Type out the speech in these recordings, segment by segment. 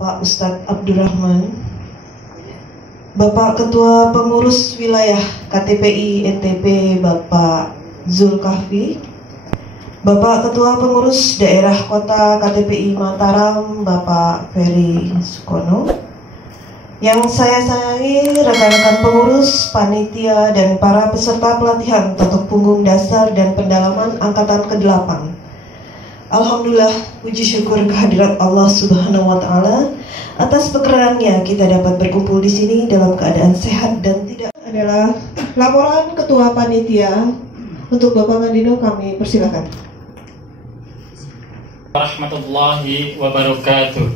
Bapak Ustadz Abdurrahman, Bapak Ketua Pengurus Wilayah KTPI NTB Bapak Zulkafli, Bapak Ketua Pengurus Daerah Kota KTPI Mataram Bapak Ferry Sukono, yang saya sayangi rekan-rekan pengurus, panitia, dan para peserta pelatihan totok punggung dasar dan pendalaman angkatan ke-8. Alhamdulillah, puji syukur kehadirat Allah Subhanahu wa Ta'ala atas perkenanannya kita dapat berkumpul di sini dalam keadaan sehat dan tidak. Adalah laporan Ketua Panitia untuk Bapak Mandino, kami persilakan. Warahmatullahi wabarakatuh.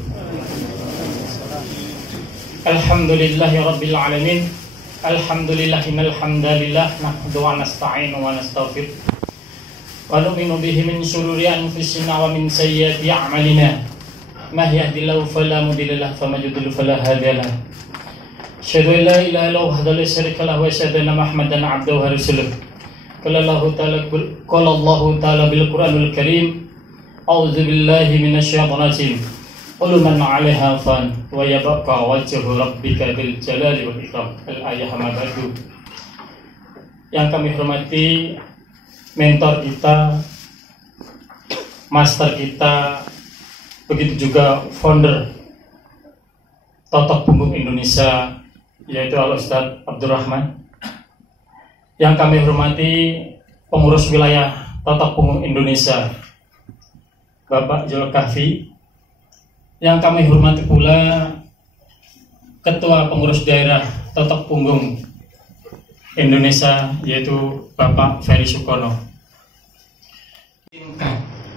Alhamdulillahi rabbil alamin. Alhamdulillahinal hamdalillah nahmadu wa nasta'inu wa nastaghfir. Wa nu'minu bihi min shururi anfusina wa min sayyiati a'malina. May yahdihillahu fala mudilla lahu wa may yudlil fala hadiya lahu. Asyhadu an la ilaha illallah wahdahu la syarika lahu wa asyhadu anna Muhammadan 'abduhu wa rasuluh. Qala Allahu ta'ala bil Qur'anil Karim. A'udzu billahi minasyaitonir rajim. Qul man 'alaiha fan wa yabqa wajhu rabbika bil jalali wal ikram. Al-ayah mabadu. Yang kami hormati mentor kita, master kita, begitu juga founder Totok Punggung Indonesia, yaitu Al-Ustadz Abdurrahman. Yang kami hormati pengurus wilayah Totok Punggung Indonesia, Bapak Zulkafli. Yang kami hormati pula Ketua Pengurus Daerah Totok Punggung Indonesia, yaitu Bapak Ferry Sukono.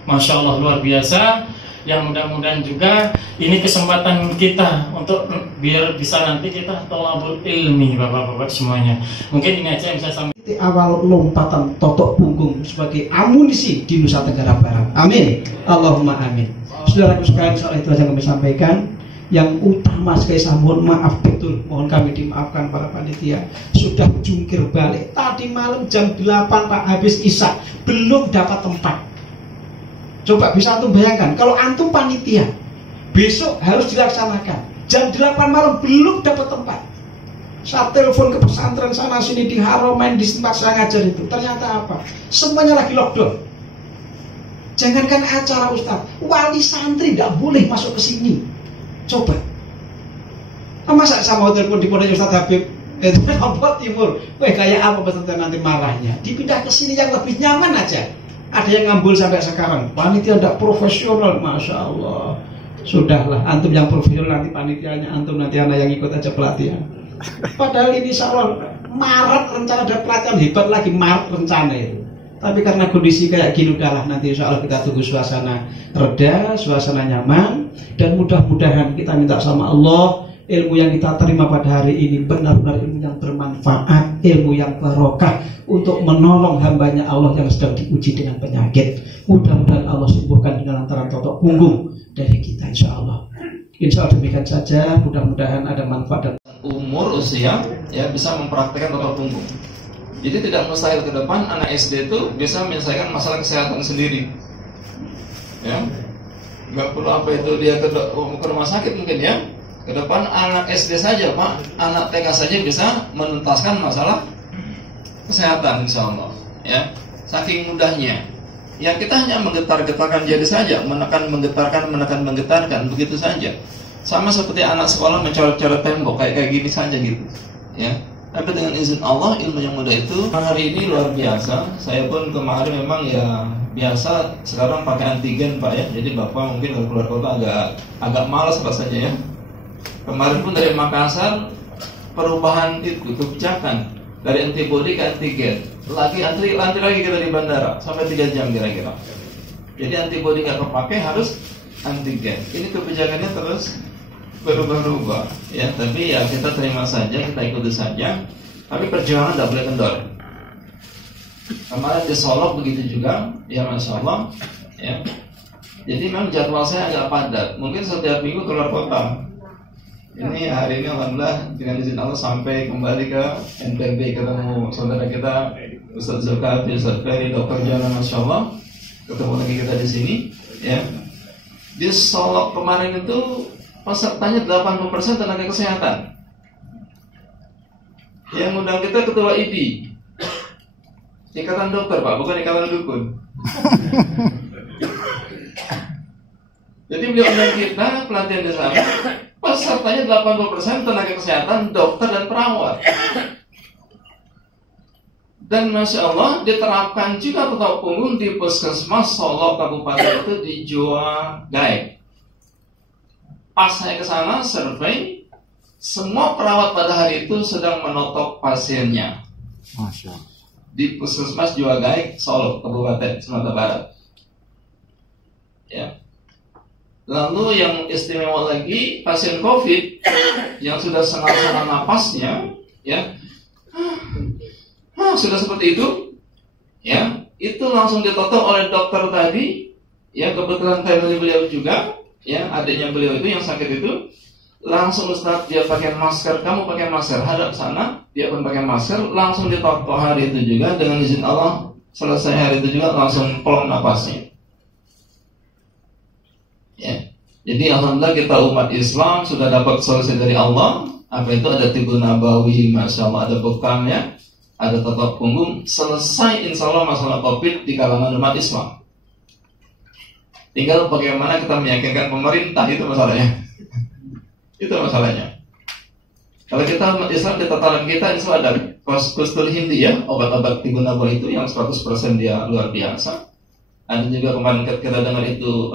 Masya Allah, luar biasa. Yang mudah-mudahan juga ini kesempatan kita untuk biar bisa nanti kita tolabul ilmi, bapak-bapak semuanya. Mungkin ini aja yang bisa sampai awal lompatan Totok Punggung sebagai amunisi di Nusa Tenggara Barat. Amin. Allahumma amin. Saudaraku sekalian, soal itu aja kami sampaikan. Yang utama sekali saya mohon maaf betul, mohon kami dimaafkan para panitia, sudah jungkir balik. Tadi malam jam 8 Pak habis isya belum dapat tempat. Coba bisa antum bayangkan, kalau antum panitia besok harus dilaksanakan jam 8 malam belum dapat tempat. Saya telepon ke pesantren sana sini di Haromain, di tempat saya ngajar itu, ternyata apa? Semuanya lagi lockdown. Jangankan acara Ustaz, wali santri tidak boleh masuk ke sini. Coba, masa saya mau telepon di Pondok Ustaz Habib itu Lombok Timur, kayak apa pesantren nanti marahnya? Dipindah ke sini yang lebih nyaman aja. Ada yang ngambul sampai sekarang. Panitia tidak profesional, masya Allah. Sudahlah, antum yang profesional nanti panitianya, antum nanti anak yang ikut aja pelatihan. Padahal ini insya Allah Maret rencana ada pelatihan hebat lagi, Maret rencana itu. Tapi karena kondisi kayak gini udahlah, nanti insya Allah kita tunggu suasana reda, suasana nyaman, dan mudah-mudahan kita minta sama Allah ilmu yang kita terima pada hari ini benar-benar ilmu yang bermanfaat, ilmu yang barokah untuk menolong hambanya Allah yang sedang diuji dengan penyakit. Mudah-mudahan Allah sembuhkan dengan lantaran Totok Punggung dari kita insya Allah. Insya Allah demikian saja, mudah-mudahan ada manfaat dan umur usia ya bisa mempraktikkan Totok Punggung. Jadi tidak mustahil ke depan anak SD itu bisa menyelesaikan masalah kesehatan sendiri. Ya, nggak perlu apa itu dia ke rumah sakit mungkin ya. Ke depan anak SD saja Pak, anak TK saja bisa menuntaskan masalah kesehatan insya Allah. Ya, saking mudahnya. Ya kita hanya menggetar-getarkan jadi saja, menekan menggetarkan begitu saja. Sama seperti anak sekolah mencoret-coret tembok kayak gini saja gitu. Ya. Tapi dengan izin Allah ilmu yang mudah itu hari ini luar biasa. Saya pun kemarin memang ya biasa sekarang pakai antigen Pak ya. Jadi Bapak mungkin kalau keluar kota agak malas rasanya ya. Kemarin pun dari Makassar perubahan itu kebijakan dari antibody ke antigen. Antri lagi kita di bandara sampai 3 jam kira-kira. Jadi antibody nggak kepake harus antigen. Ini kebijakannya terus berubah-ubah ya, tapi ya kita terima saja, kita ikuti saja. Tapi perjuangan tidak boleh kendor. Kemarin di Solo begitu juga, ya masya Allah ya. Jadi memang jadwal saya agak padat, mungkin setiap minggu keluar kota. Ini hari ini alhamdulillah dengan izin Allah sampai kembali ke NTB ketemu saudara kita Ustadz Zulkafli, Ustadz Ferry, Dr. Jana, masya Allah. Ketemu lagi kita di sini ya. Di Solo kemarin itu pesertanya 80% tenaga kesehatan. Yang undang kita ketua IDI, Ikatan Dokter Pak, bukan Ikatan Dukun. Jadi beliau undang kita pelatihan di sana. Pesertanya 80% tenaga kesehatan, dokter dan perawat. Dan Masya Allah diterapkan juga ketua punggung di Puskesmas Solo Kabupaten itu di Jua Gaek. Pas saya ke sana survei, semua perawat pada hari itu sedang menotok pasiennya. Masya Allah. Di Puskesmas Jua Gaek, Solo Kabupaten Sumatera Barat. Ya. Lalu yang istimewa lagi, pasien COVID yang sudah setengah napasnya, ya, sudah seperti itu, ya, itu langsung ditotok oleh dokter tadi, ya, kebetulan family beliau juga, ya, adiknya beliau itu yang sakit itu, langsung Ustaz dia pakai masker, kamu pakai masker, hadap sana, dia pun pakai masker, langsung ditotok hari itu juga dengan izin Allah, selesai hari itu juga langsung plong napasnya. Ya. Jadi alhamdulillah kita umat Islam sudah dapat solusi dari Allah. Apa itu ada Tibun Nabawi, Masya Allah, ada bekalnya, ada totok punggung. Selesai insya Allah masalah COVID di kalangan umat Islam. Tinggal bagaimana kita meyakinkan pemerintah, itu masalahnya. Itu masalahnya. Kalau kita umat Islam di tataran kita insya Allah ada Kustul Hindi ya, obat-obat Tibun Nabawi itu yang 100% dia luar biasa. Ada juga kemarin kita dengar itu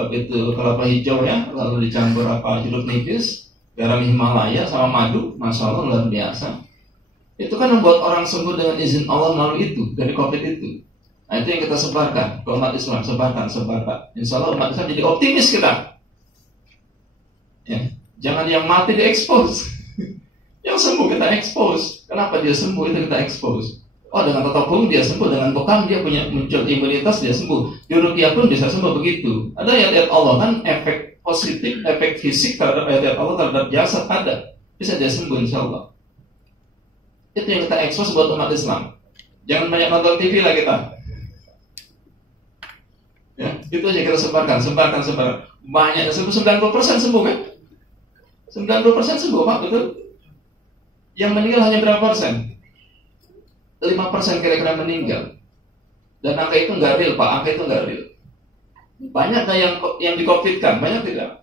kelapa hijau ya, lalu dicampur jeruk nipis, garam Himalaya sama madu, Masya Allah luar biasa. Itu kan membuat orang sembuh dengan izin Allah melalui itu, dari COVID itu. Nah itu yang kita sebarkan ke umat Islam, sebarkan. Insya Allah umat Islam jadi optimis kita. Ya, jangan yang mati diekspos, yang sembuh kita ekspos. Kenapa dia sembuh itu kita ekspos? Oh dengan totok punggung dia sembuh, dengan bekam dia punya muncul imunitas dia sembuh. Di ruqyah pun bisa sembuh begitu. Ada ayat-ayat Allah kan efek positif, efek fisik terhadap ayat-ayat Allah terhadap jasad ada. Bisa dia sembuh insya Allah. Itu yang kita ekspos buat umat Islam. Jangan banyak nonton TV lah kita. Ya, itu aja kita sebarkan. Banyak sembuh, 90% sembuh kan? 90% sembuh Pak, betul? Yang meninggal hanya berapa persen? 5% kira-kira meninggal. Dan angka itu nggak real Pak, angka itu nggak real. Banyak yang di-COVID-kan, banyak tidak?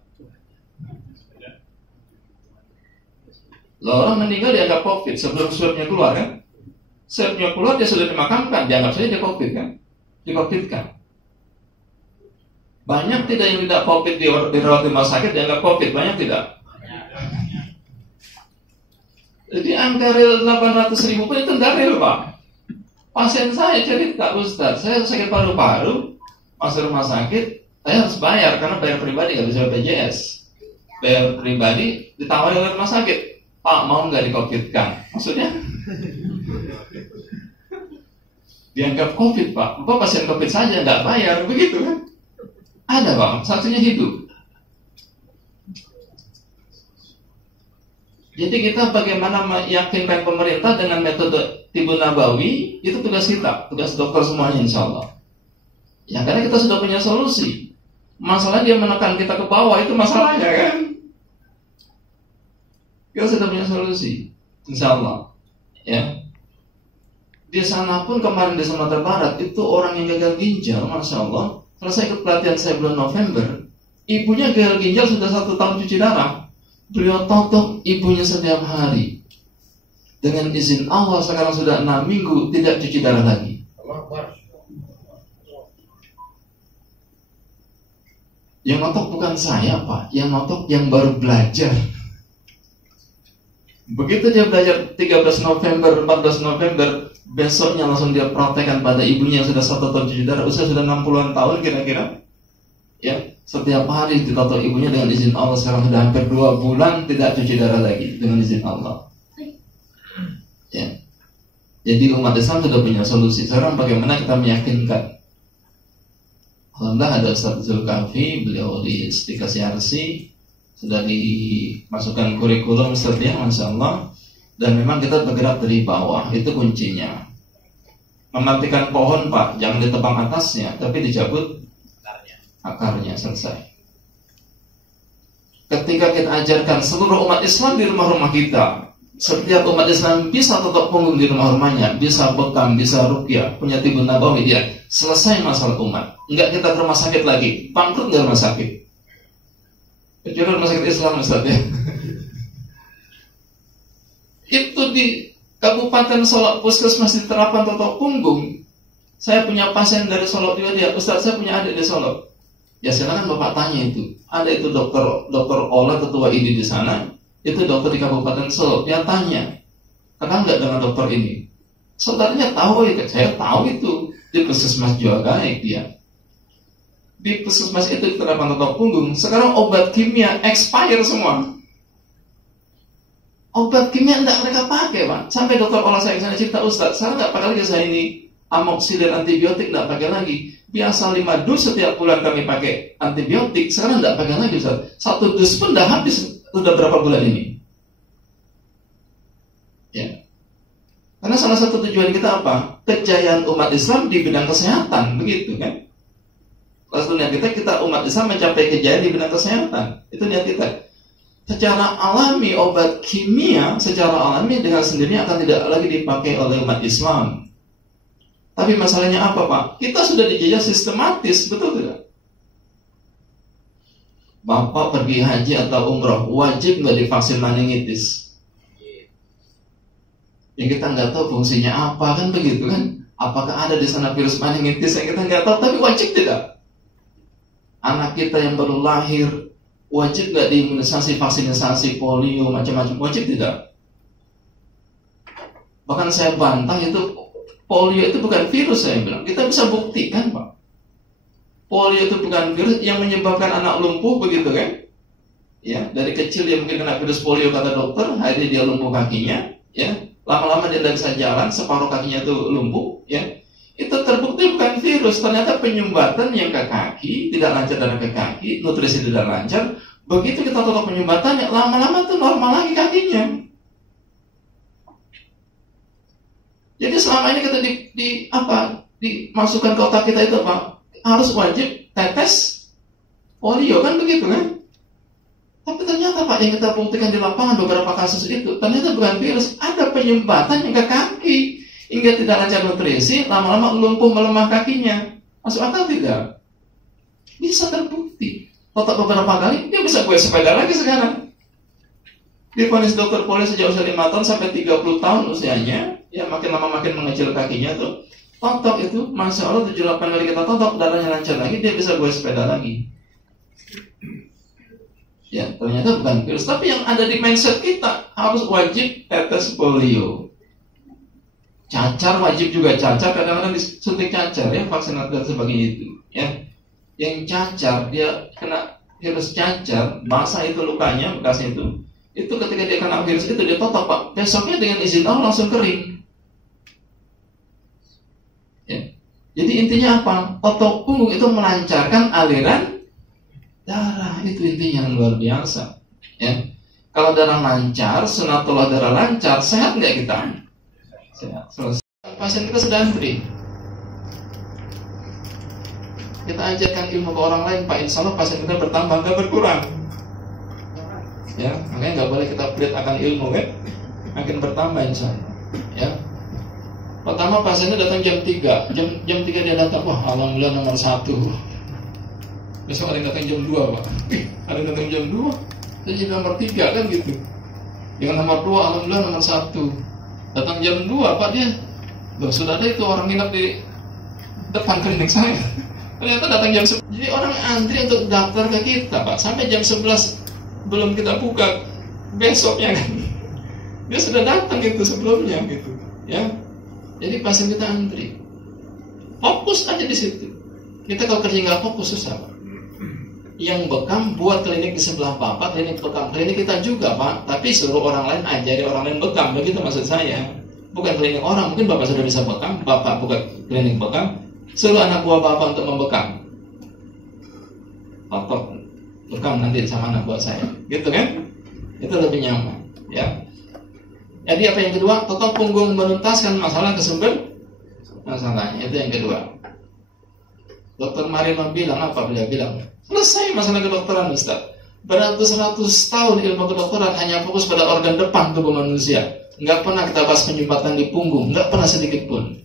Loh, orang meninggal dianggap COVID sebelum swabnya keluar kan? Swabnya keluar dia sudah dimakamkan, dianggap saja dia COVID kan? Di-COVID-kan. Banyak tidak yang tidak COVID dirawat di rumah sakit dianggap COVID, banyak tidak? Jadi angka real 800.000 pun itu nggak real Pak. Pasien saya cerita, Ustaz, saya sakit paru-paru, masuk rumah sakit, saya harus bayar karena bayar pribadi nggak bisa BPJS. Bayar pribadi ditawari oleh rumah sakit, Pak mau nggak di-COVID-kan? Maksudnya dianggap COVID Pak, Bapak pasien COVID saja nggak bayar, begitu kan? Ada Pak, satunya hidup. Jadi kita bagaimana meyakinkan pemerintah dengan metode Tibun Nabawi, itu tugas kita, tugas dokter semuanya insya Allah. Ya karena kita sudah punya solusi. Masalah dia menekan kita ke bawah, itu masalahnya kan. Kita sudah punya solusi, insya Allah. Ya. Di sana pun kemarin di Sumatera Barat itu orang yang gagal ginjal, Masya Allah. Kalau saya ikut pelatihan saya bulan November, ibunya gagal ginjal sudah 1 tahun cuci darah. Beliau totok ibunya setiap hari. Dengan izin Allah sekarang sudah 6 minggu tidak cuci darah lagi. Yang notok bukan saya Pak, yang notok yang baru belajar. Begitu dia belajar 13 November, 14 November, besoknya langsung dia praktekkan pada ibunya yang sudah 1 tahun cuci darah, usia sudah 60-an tahun kira-kira. Ya, setiap hari ditotok ibunya dengan izin Allah. Sekarang sudah hampir 2 bulan tidak cuci darah lagi dengan izin Allah. Ya. Jadi umat Islam sudah punya solusi. Sekarang bagaimana kita meyakinkan? Alhamdulillah ada Ustaz Zulkafli, beliau di Istikasi RC sudah dimasukkan kurikulum setiap Masya Allah. Dan memang kita bergerak dari bawah, itu kuncinya. Mematikan pohon Pak, jangan ditebang atasnya, tapi dicabut akarnya, selesai. ketika kita ajarkan seluruh umat Islam di rumah-rumah kita, setiap umat Islam bisa totok punggung di rumah-rumahnya, bisa bekam, bisa ruqyah, punya tibun nabawi, dia selesai masalah umat. Enggak kita ke rumah sakit lagi, bangkrut nggak rumah sakit? Kecuali rumah sakit Islam, Ustaz ya. Itu di Kabupaten Solok Puskesmas diterapkan totok punggung. Saya punya pasien dari Solok juga dia, Ustaz saya punya adik di Solok. Ya silakan Bapak tanya itu. Ada itu dokter Ola ketua ID di sana. Itu dokter di Kabupaten Solok. Dia tanya, kenal nggak dengan dokter ini? Saudaranya tahu ya, saya tahu itu di puskesmas juga baik dia. Di puskesmas itu diterapkan totok punggung. Sekarang obat kimia expire semua. Obat kimia tidak mereka pakai, Pak. Sampai dokter Ola saya kesana cerita, Ustaz, saya nggak pakai lagi saya ini amoxilin antibiotik, tidak pakai lagi. Biasa 5 dus setiap bulan kami pakai antibiotik, sekarang tidak pakai lagi, Ustaz. 1 dus pun sudah habis, sudah berapa bulan ini? Ya. Karena salah satu tujuan kita apa? Kejayaan umat Islam di bidang kesehatan, begitu kan? Lalu niat kita umat Islam mencapai kejayaan di bidang kesehatan. Itu niat kita. Secara alami obat kimia secara alami dengan sendirinya akan tidak lagi dipakai oleh umat Islam. Tapi masalahnya apa, Pak? Kita sudah dijajah sistematis, betul tidak? Bapak pergi haji atau umroh, wajib nggak divaksin meningitis? Yang kita nggak tahu fungsinya apa, kan begitu kan? Apakah ada di sana virus meningitis yang kita nggak tahu? Tapi wajib tidak? Anak kita yang baru lahir, wajib nggak diimunisasi, vaksinasi polio, macam-macam? Wajib tidak? Bahkan saya bantah itu, polio itu bukan virus, saya bilang. Kita bisa buktikan, Pak. Polio itu bukan virus yang menyebabkan anak lumpuh, begitu kan? Ya, dari kecil dia mungkin kena virus polio kata dokter, akhirnya dia lumpuh kakinya, ya. Lama-lama dia tidak bisa jalan, separuh kakinya itu lumpuh, ya. Itu terbukti bukan virus, ternyata penyumbatan yang ke kaki, tidak lancar darah ke kaki, nutrisi tidak lancar. Begitu kita tutup penyumbatannya, lama-lama itu normal lagi kakinya. Jadi selama ini kita dimasukkan ke otak kita itu apa? Harus wajib tetes polio, kan begitu kan? Tapi ternyata Pak, yang kita buktikan di lapangan beberapa kasus itu ternyata bukan virus, ada penyumbatan yang ke kaki hingga tidak lancar nutrisi, lama-lama lumpuh melemah kakinya. Masuk akal tidak? Bisa terbukti. Total beberapa kali dia bisa gue sepeda lagi sekarang. Divonis dokter polio sejak usia 5 tahun sampai 30 tahun usianya. Ya makin lama makin mengecil kakinya tuh. Totok itu, Masya Allah 7-8 kali kita totok, darahnya lancar lagi, dia bisa gue sepeda lagi. Ya ternyata bukan virus. Tapi yang ada di mindset kita, harus wajib tetes polio. Cacar wajib juga, cacar kadang-kadang disuntik cacar ya, vaksinasi dan sebagainya itu ya. Yang cacar, dia kena virus cacar, basah itu lukanya, bekasnya itu ketika dia kena virus itu dia totok, Pak, besoknya dengan izin Allah langsung kering ya. Jadi intinya apa? Totok punggung itu melancarkan aliran darah, itu intinya yang luar biasa ya. Kalau darah lancar, sunatullah darah lancar, sehat nggak kita? Sehat. Selesai. Pasien kita sudah antri, kita ajarkan ilmu ke orang lain, Pak, insya Allah pasien kita bertambah, nggak berkurang ya. Makanya nggak boleh kita pelit akan ilmu kan, makin bertambah insya Allah ya. Pertama pasiennya datang jam 3, jam 3 dia datang, wah alhamdulillah nomor 1. Besok ada yang datang jam 2, Pak, ada yang datang jam 2, jadi nomor 3 kan gitu. Yang nomor 2 alhamdulillah nomor 1. Datang jam 2, Pak, dia loh sudah ada itu orang nginep di depan klinik saya. Ternyata datang jam 11. Jadi orang antri untuk daftar ke kita, Pak, sampai jam 11 belum kita buka besoknya kan. Dia sudah datang itu sebelumnya gitu ya. Jadi pasien kita antri, fokus aja di situ. Kita kalau kerja nggak fokus susah, Pak. Yang bekam buat klinik di sebelah Bapak, klinik bekam, klinik kita juga, Pak. Tapi suruh orang lain ajari orang lain bekam, begitu maksud saya. Bukan klinik orang, mungkin Bapak sudah bisa bekam, Bapak buka klinik bekam, suruh anak buah Bapak untuk membekam. Bapak bekam nanti sama anak buah saya, gitu kan? Itu lebih nyaman, ya. Jadi apa yang kedua? Totok punggung menuntaskan masalah kesumber masalahnya. Itu yang kedua. Dokter Marino bilang apa? Beliau bilang selesai masalah kedokteran, Ustaz. beratus-ratus tahun ilmu kedokteran hanya fokus pada organ depan tubuh manusia. Nggak pernah kita bahas penyumbatan di punggung, nggak pernah sedikit pun.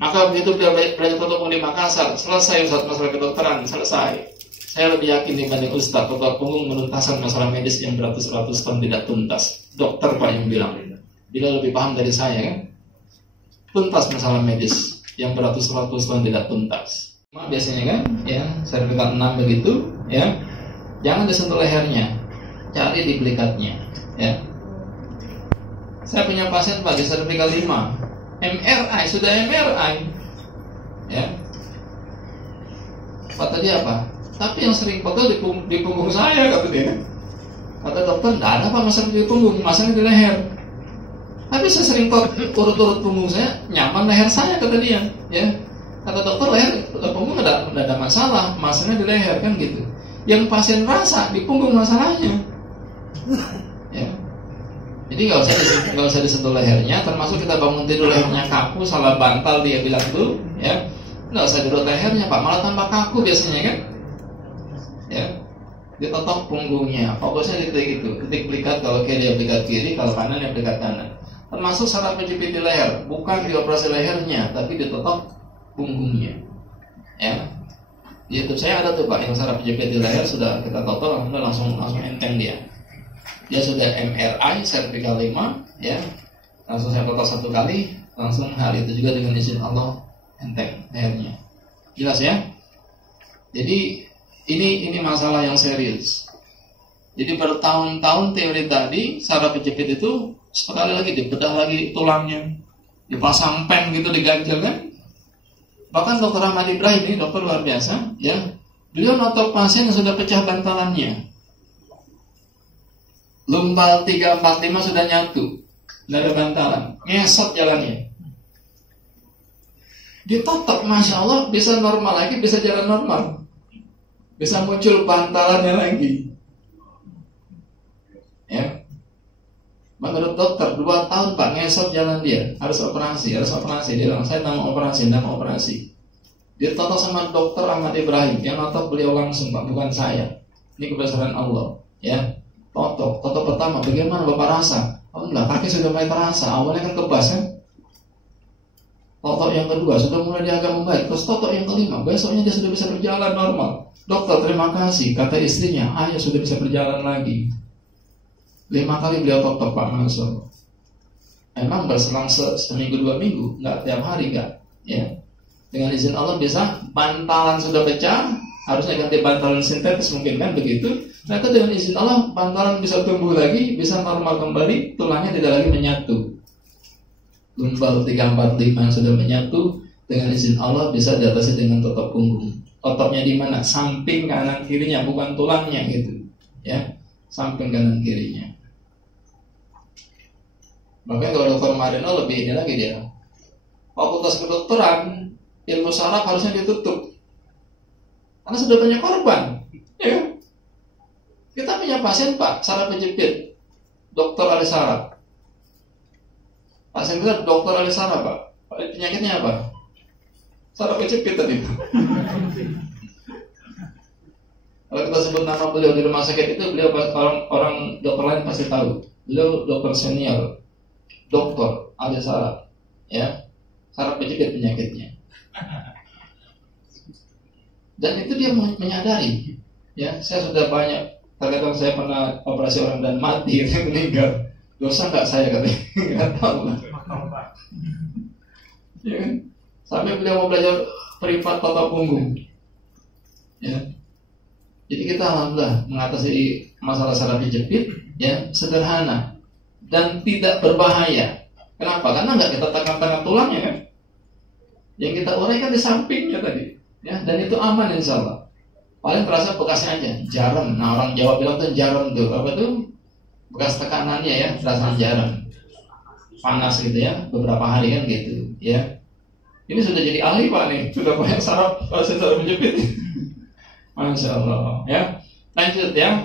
Maka begitu dia belajar toto punggung di Makassar, selesai Ustaz masalah kedokteran, selesai. Saya lebih yakin dibanding Ustaz toto punggung menuntaskan masalah medis yang beratus-ratus tahun tidak tuntas. Dokter Pak yang bilang, bila lebih paham dari saya kan, tuntas masalah medis yang beratus-ratus tahun tidak tuntas. Biasanya kan, ya servikal 6 begitu, ya jangan disentuh lehernya, cari di belikatnya, ya. Saya punya pasien Pak di servikal 5, MRI, sudah MRI, ya. Kata dia apa? Tapi yang sering pegel di punggung saya, kata dia. Kata dokter, tidak ada Pak masalah di punggung, masalah di leher. Tapi saya sering urut-urut punggung saya, nyaman leher saya, kata dia, ya. Kata dokter, leher punggung tidak ada masalah, masalahnya di leher kan gitu. Yang pasien rasa di punggung masalahnya, ya. Jadi nggak usah disentuh lehernya, termasuk kita bangun tidur lehernya kaku, salah bantal dia bilang tuh, ya nggak usah dirut lehernya Pak, malah tambah kaku biasanya kan, ya. Ditotok punggungnya, fokusnya di titik itu, titik belikat kalau kiri ya belikat kiri, kalau kanan ya belikat kanan. Termasuk saraf penjepit di leher, bukan dioperasi lehernya, tapi ditotok punggungnya, ya. Di YouTube saya ada tuh Pak, yang saraf penjepit di leher sudah kita totok, langsung enteng dia. Dia sudah MRI servikal 5, ya. Langsung saya total 1 kali, langsung hari itu juga dengan izin Allah enteng lehernya. Jelas ya? Jadi ini masalah yang serius. Jadi bertahun-tahun teori tadi saraf penjepit itu sekali lagi dibedah lagi tulangnya, dipasang pen gitu, diganjel kan. Bahkan Dr. Ahmad Ibrahim ini dokter luar biasa, ya. Beliau notok pasien yang sudah pecah bantalannya. Lumbal 345 sudah nyatu, nggak ada bantalan, ngesot jalannya. Ditotok, masya Allah, bisa normal lagi, bisa jalan normal, bisa muncul bantalannya lagi. Ya, menurut dokter 2 tahun Pak ngesot jalan dia, harus operasi. Dia bilang, saya mau operasi. Ditotok sama Dr. Ahmad Ibrahim, yang notok beliau langsung Pak, bukan saya. Ini kebesaran Allah, ya. Totok pertama, bagaimana Bapak rasa? Oh enggak, kaki sudah mulai terasa, awalnya kan kebas kan. Totok yang kedua sudah mulai dia agak membaik. Terus totok yang kelima, besoknya dia sudah bisa berjalan normal. Dokter terima kasih, kata istrinya, ayah sudah bisa berjalan lagi. 5 kali beliau totok Pak Mansur. Emang berselang seminggu 2 minggu, enggak tiap hari enggak, ya. Dengan izin Allah bisa, bantalan sudah pecah, harusnya ganti bantalan sintetis mungkin kan begitu. Nah itu dengan izin Allah bantalan bisa tumbuh lagi, bisa normal kembali, tulangnya tidak lagi menyatu. Lumbal 345 yang sudah menyatu, dengan izin Allah bisa diatasi dengan totok punggung. Totoknya di mana? Samping kanan kirinya, bukan tulangnya gitu, ya. Samping kanan kirinya. Makanya kalau Dr. Marino lebih ini lagi dia. Fakultas kedokteran, ilmu saraf harusnya ditutup. Karena sudah banyak korban, ya. Kita punya pasien Pak, saraf penjepit, Dr. Ali Saraf. Pasien kita Dr. Ali Saraf Pak. Penyakitnya apa? Saraf penjepit tadi. Kalau kita sebut nama beliau di rumah sakit itu, beliau orang dokter lain pasti tahu. Beliau dokter senior, Dr. Ali Saraf, ya. Saraf penjepit penyakitnya. Dan itu dia menyadari, ya. Saya sudah banyak, terkadang saya pernah operasi orang dan mati, meninggal. Dosa nggak saya katanya? Nggak tahu lah. Ya kan? Sampai beliau mau belajar privat totok punggung, ya. Jadi kita alhamdulillah mengatasi masalah saraf penjepit, ya, sederhana dan tidak berbahaya. Kenapa? Karena nggak kita tekan tulangnya kan. Yang kita uraikan di sampingnya tadi, ya, dan itu aman insya Allah. Paling terasa bekasnya aja, jarum. Nah orang Jawa bilang tuh jarum tuh, apa tuh? Bekas tekanannya ya, terasa jarum. Panas gitu ya, beberapa hari kan gitu, ya. Ini sudah jadi ahli Pak nih, sudah banyak saraf menjepit. Masya Allah, ya. Lanjut ya.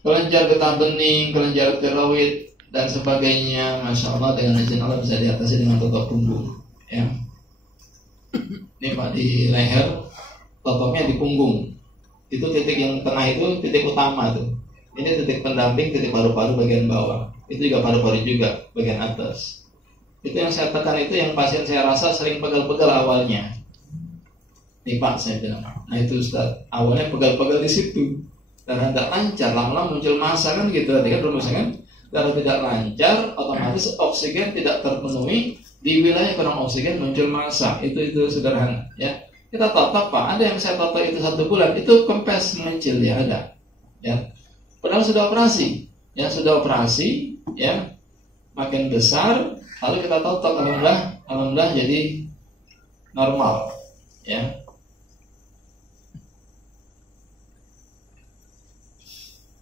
Kelenjar getah bening, kelenjar tiroid dan sebagainya, masya Allah, dengan izin Allah bisa diatasi dengan totok punggung, ya. Ini Pak di leher, totoknya di punggung, Itu titik yang tengah itu titik utama tuh. Ini titik pendamping, titik paru-paru bagian bawah. Itu juga paru-paru juga bagian atas. Itu yang saya tekan, itu yang pasien saya rasa sering pegal-pegal awalnya. Nih Pak, saya bilang, nah itu Ustaz, awalnya pegal-pegal di situ. Darah tidak lancar, lama-lama muncul massa kan gitu. Tadi kan rumusnya kan, darah tidak lancar, otomatis oksigen tidak terpenuhi. Di wilayah kurang oksigen muncul massa. Itu sederhana ya. Kita totok Pak, ada yang saya totok itu 1 bulan, itu kempes mengecil ya, ada ya. Padahal sudah operasi ya, ya, makin besar, lalu kita totok, alhamdulillah jadi normal ya.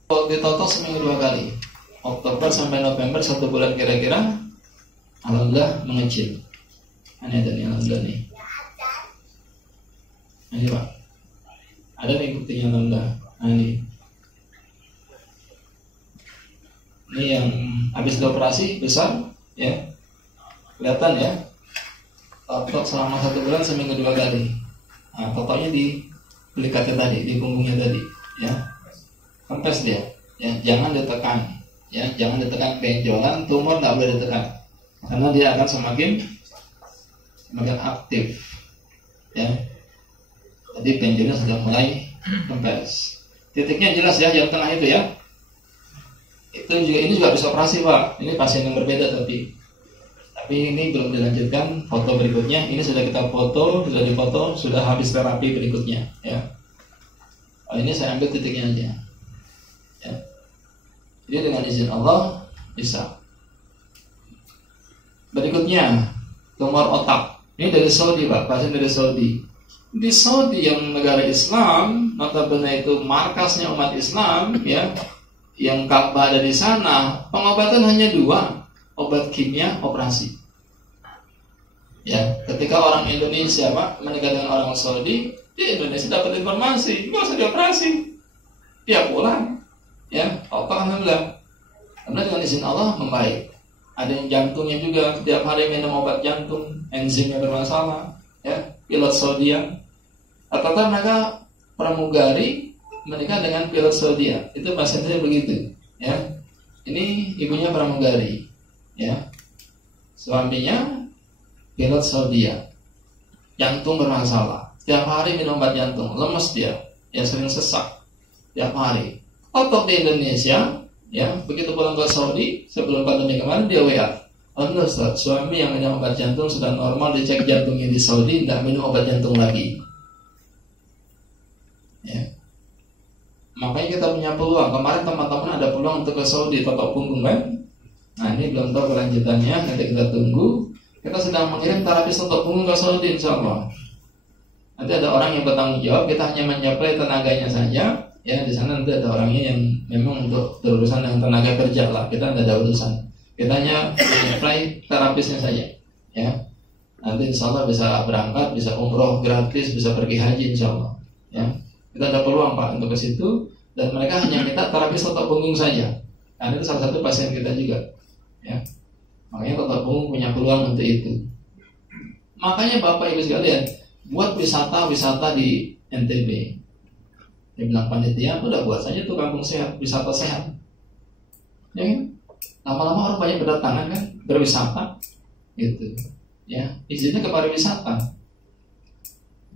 Ditotok seminggu 2 kali, Oktober sampai November 1 bulan kira-kira, alhamdulillah mengecil. Ini ada nih, alhamdulillah nih. Ini Pak, ada nih buktinya alhamdulillah. Nah ini yang habis dioperasi besar ya, kelihatan ya. Totok selama 1 bulan seminggu 2 kali. Nah, totoknya di belikatnya tadi, di punggungnya tadi ya. Kempes dia ya, jangan ditekan ya, jangan ditekan benjolan, tumor nggak boleh ditekan karena dia akan semakin aktif ya. Jadi benjolnya sudah mulai kempes. Titiknya jelas ya, yang tengah itu ya. Ini juga bisa operasi Pak. Ini pasien yang berbeda tapi ini belum dilanjutkan foto berikutnya. Ini sudah kita foto, sudah difoto, sudah habis terapi berikutnya ya. Ini saya ambil titiknya aja ya. Jadi dengan izin Allah bisa. Berikutnya tumor otak. Ini dari Saudi Pak, pasien dari Saudi. Di Saudi yang negara Islam, notabene itu markasnya umat Islam ya, yang Ka'bah ada di sana, pengobatan hanya 2, obat kimia, operasi. Ya, ketika orang Indonesia Pak menikah dengan orang Saudi, di Indonesia dapat informasi, nggak usah dioperasi, dia pulang, ya, alhamdulillah. Karena dengan izin Allah membaik. Ada yang jantungnya juga setiap hari minum obat jantung, enzimnya bermasalah, ya, pilot Saudian. Rata-rata mereka pramugari menikah dengan pilot Saudia. Itu pasien saya begitu ya. Ini ibunya pramugari ya, suaminya pilot Saudia, jantung bermasalah, tiap hari minum obat jantung, lemes dia ya, sering sesak tiap hari. Otot di Indonesia ya, begitu pulang ke Saudi sebelum pandemi kemarin dia WA, alhamdulillah Ustaz, suami yang minum obat jantung sudah normal, dicek jantungnya di Saudi, tidak minum obat jantung lagi ya. Makanya kita punya peluang. Kemarin teman-teman ada peluang untuk ke Saudi, totok punggung kan. Nah ini belum tahu kelanjutannya, nanti kita tunggu. Kita sedang mengirim terapis totok punggung ke Saudi insya Allah. Nanti ada orang yang bertanggung jawab, kita hanya mencapai tenaganya saja. Ya di sana nanti ada orangnya yang memang untuk berurusan dengan tenaga kerja lah. Kita tidak ada urusan. Kita hanya mencapai terapisnya saja. Ya. Nanti insya Allah bisa berangkat, bisa umroh gratis, bisa pergi haji insya Allah. Ya. Kita ada peluang Pak untuk ke situ, dan mereka hanya minta terapis totok punggung saja. Karena itu salah satu pasien kita juga. Ya. Makanya totok punggung punya peluang untuk itu. Makanya Bapak Ibu sekalian, buat wisata di NTB. Dia bilang panitia, udah buat saja tuh kampung sehat, wisata sehat. Ya kan? Lama-lama orang banyak berdatangan kan, berwisata, gitu. Ya, izinnya ke pariwisata.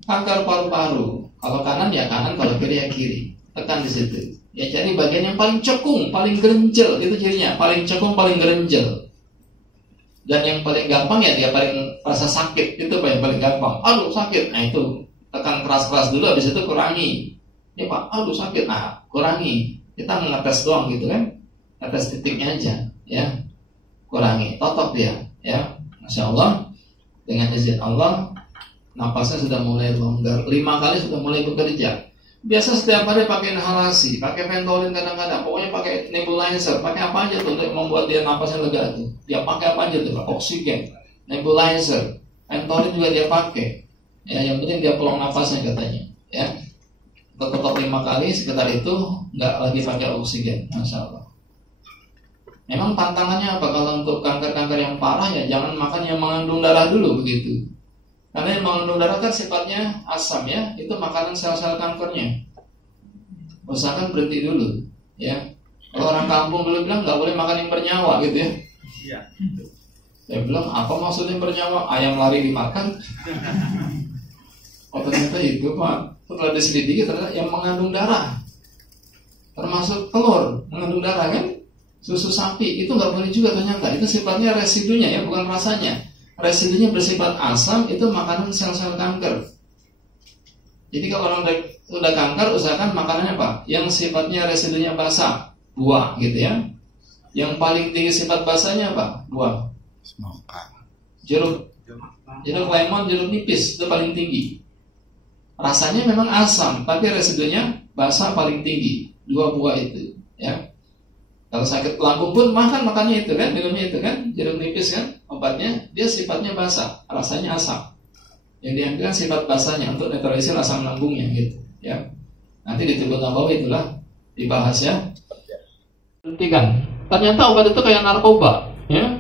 Kanker paru-paru. Kalau kanan ya kanan, kalau kiri ya kiri. Tekan di situ. Ya cari bagian yang paling cekung, paling gerenjel, itu cirinya. Paling cekung, paling gerenjel. Dan yang paling gampang ya dia paling rasa sakit. Itu yang paling gampang. Aduh sakit. Nah itu tekan keras-keras dulu, habis itu kurangi. Ya Pak, aduh sakit. Nah kurangi. Kita mengetes doang gitu kan. Ngetes titiknya aja. Ya kurangi. Totok dia. Ya Masya Allah. Dengan izin Allah, napasnya sudah mulai longgar. 5 kali sudah mulai bekerja. Biasa setiap hari pakai inhalasi, pakai Ventolin kadang-kadang, pokoknya pakai nebulizer, pakai apa aja tuh untuk membuat dia napasnya lega tuh. Dia pakai apa aja tuh, oksigen, nebulizer, Ventolin juga dia pakai. Ya, yang penting dia pelong napasnya katanya. Ya, tetap 5 kali sekitar itu, nggak lagi pakai oksigen, Masya Allah. Memang tantangannya apa kalau untuk kanker-kanker yang parah ya jangan makan yang mengandung darah dulu begitu. Karena yang mengandung darah kan sifatnya asam ya, itu makanan sel-sel kankernya. usahakan berhenti dulu, ya. Kalau orang kampung dulu bilang nggak boleh makan yang bernyawa gitu ya. Iya. Saya bilang apa maksudnya bernyawa? Ayam lari dimakan. Oh ternyata itu Pak. Setelah diselidiki ternyata yang mengandung darah, termasuk telur mengandung darah kan, susu sapi itu nggak boleh juga ternyata. Itu sifatnya residunya ya, bukan rasanya. Residunya bersifat asam, itu makanan sel-sel kanker. Jadi kalau orang udah kanker, usahakan makanannya apa? Yang sifatnya residunya basah, buah gitu ya. Yang paling tinggi sifat basahnya apa? Buah. Jeruk lemon, jeruk nipis itu paling tinggi. Rasanya memang asam, tapi residunya basah paling tinggi. 2 buah itu, ya. Kalau sakit lambung pun makannya itu kan, minumnya itu kan, jeruk nipis kan, obatnya dia sifatnya basah, rasanya asam. Yang diambil kan sifat basahnya untuk netralisir asam lambungnya gitu, ya. Nanti di tubuh Nabawi itulah dibahas ya. Hentikan. Ternyata obat itu kayak narkoba, ya.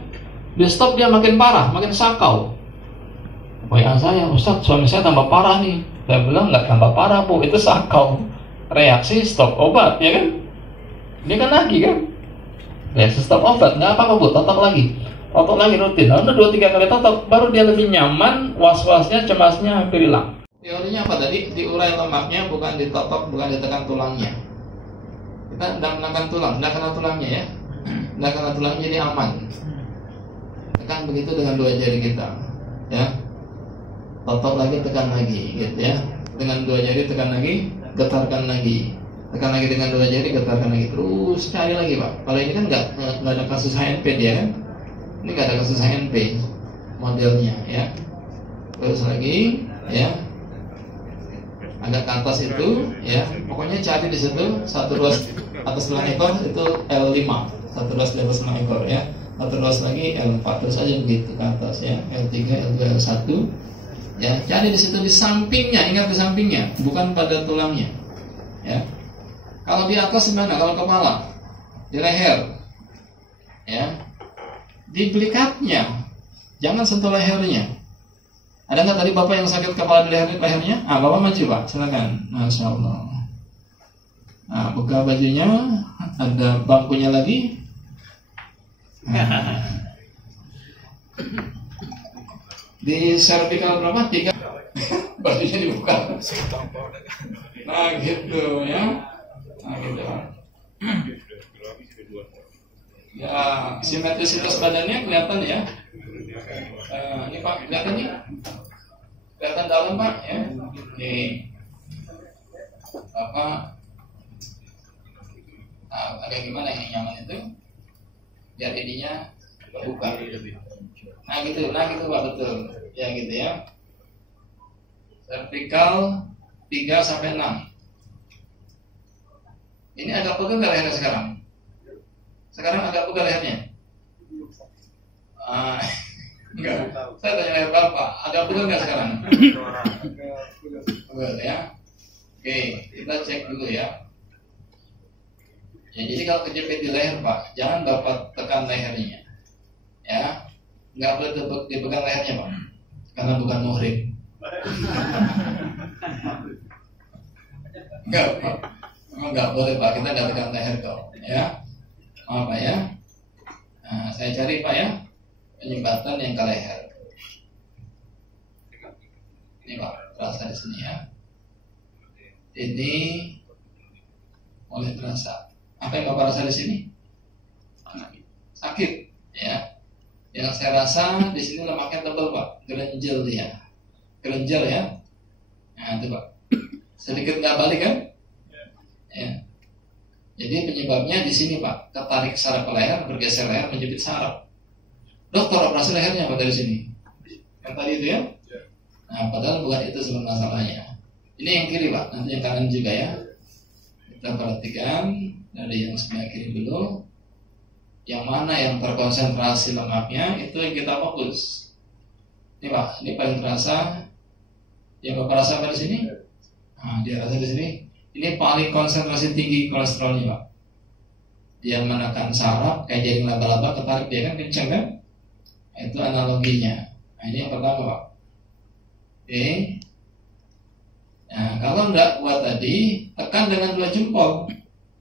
Dia stop dia makin parah, makin sakau. WA saya, Ustaz, suami saya tambah parah nih. Saya bilang nggak tambah parah Bu, itu sakau. Reaksi stop obat, ya kan? Dia kan lagi kan? Reaksi stop obat, nggak apa-apa Bu, totok lagi rutin. Lalu 2-3 kali totok, baru dia lebih nyaman, was-wasnya, cemasnya hampir hilang. Teorinya apa tadi? Diurai lemaknya, bukan ditotok, bukan ditekan tulangnya. Kita tidak menekan tulang, tidak kena tulangnya ya. Tidak kena tulangnya jadi aman. Tekan begitu dengan 2 jari kita, ya. Totok lagi, tekan lagi, gitu ya. Dengan 2 jari tekan lagi, getarkan lagi. Tekan lagi dengan 2 jari, getarkan lagi. Terus cari lagi Pak. Kalau ini kan nggak ada kasus HNP dia kan. Ini nggak ada kasus HNP modelnya ya. Terus lagi, ya. Agak ke atas itu, ya. Pokoknya cari di situ 1 ruas atas tulang ekor itu L5, 1 ruas di atas tulang ekor ya. 1 ruas lagi L4, terus aja begitu ke atas ya. L3, L2, L1. Ya, cari di situ di sampingnya, ingat di sampingnya, bukan pada tulangnya. Ya. Kalau di atas gimana? Kalau kepala, di leher, ya, di belikatnya, jangan sentuh lehernya. Ada nggak tadi Bapak yang sakit kepala di lehernya? Bapak maju Pak, silakan. Masya Allah. Nah, buka bajunya, ada bangkunya lagi. Di cervical berapa? 3. Bajunya dibuka. Nah gitu ya. Nah gitu. Ya, simetrisitas badannya kelihatan ya. Ini Pak, kelihatan nih. Kelihatan dalam Pak ya. Nih. Apa? Agak gimana yang nyaman itu? Biar ininya terbuka. Nah gitu Pak, betul. Ya gitu ya. Vertikal 3-6. Ini agak pegal nggak lehernya sekarang? Sekarang agak pegal lehernya? Enggak. Saya tanya leher Bapak, agak pegal nggak sekarang? Pegal ya. Oke, kita cek dulu ya. Ya jadi kalau kejepit di leher Pak, jangan Bapak tekan lehernya. Ya. Nggak boleh dipegang lehernya Pak, karena bukan muhrim. Enggak Pak, memang nggak boleh Pak, kita nggak pegang leher kau, ya. Maaf Pak ya. Nah, saya cari Pak ya, penyumbatan yang ke leher. Ini Pak, terasa di sini ya. Ini mulai terasa. Apa yang Bapak rasa di sini? Sakit, ya. Yang saya rasa di sini lemaknya tebal Pak, gelenjel dia, gelenjel ya. Nah itu Pak, sedikit nggak balik kan? Ya. Jadi penyebabnya di sini Pak, ketarik saraf leher, bergeser leher, menjepit saraf. Dokter operasi lehernya Pak dari sini. Yang tadi itu ya. Nah padahal bukan itu sebenarnya masalahnya. Ini yang kiri Pak, nanti yang kanan juga ya. Kita perhatikan dari yang sebelah kiri dulu. Yang mana yang terkonsentrasi lemaknya itu yang kita fokus. Ini Pak, ini paling terasa. Yang Bapak rasa apa di sini? Nah, dia rasa di sini. Ini paling konsentrasi tinggi kolesterolnya Pak. Dia menekan saraf kayak jaring laba-laba, ketarik dia kan kencang kan? Nah, itu analoginya. Nah, ini yang pertama Pak. Oke. Nah, kalau nggak kuat tadi, tekan dengan 2 jempol.